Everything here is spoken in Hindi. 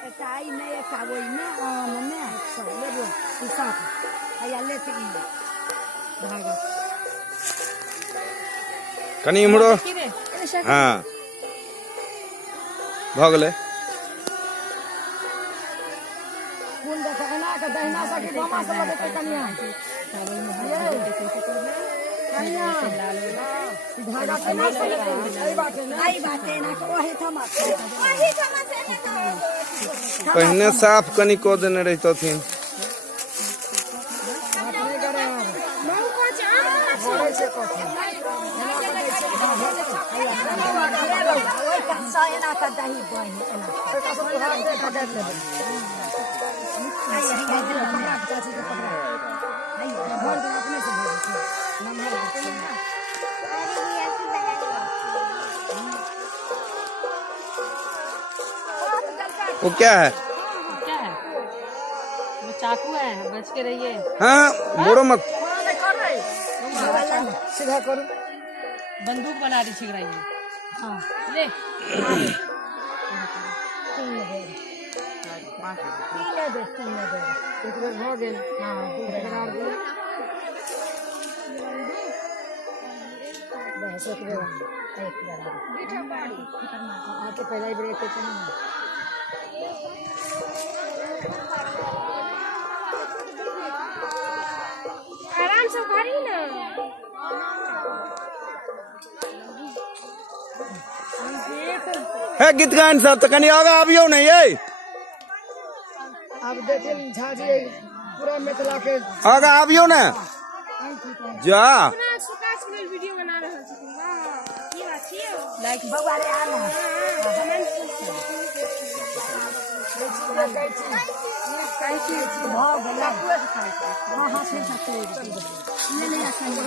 Tayo na yung kawoy na. Mamaya. So, lebo. Isa ko. Kaya letik mo. Bago. कनी इमरो हाँ भ गेलै कौन देखा है ना कहता है ना सके मामा से लगते कन्या कन्या धागा से ना सही बात है ना वही थमा पहने साफ कनी को देने रहितथिन वो क्या है वो चाकू है, बच के रहिए। हाँ बोलो मत सीधा करो बंदूक बना रही छिगराई हाँ ले एक बेर हो गेल हाँ करार दिया बस एक बेर आके पहला ही ब्रेक पे नहीं आराम से करी ना है गीत गान सब तो कनी आगा आबियो नहीं है अब देखे झाजी पूरा मिथिला के आगा आबियो ना जा अपना सुकास के वीडियो बना रहे हो ये बात है लाइक बवाले आना हाँ हाँ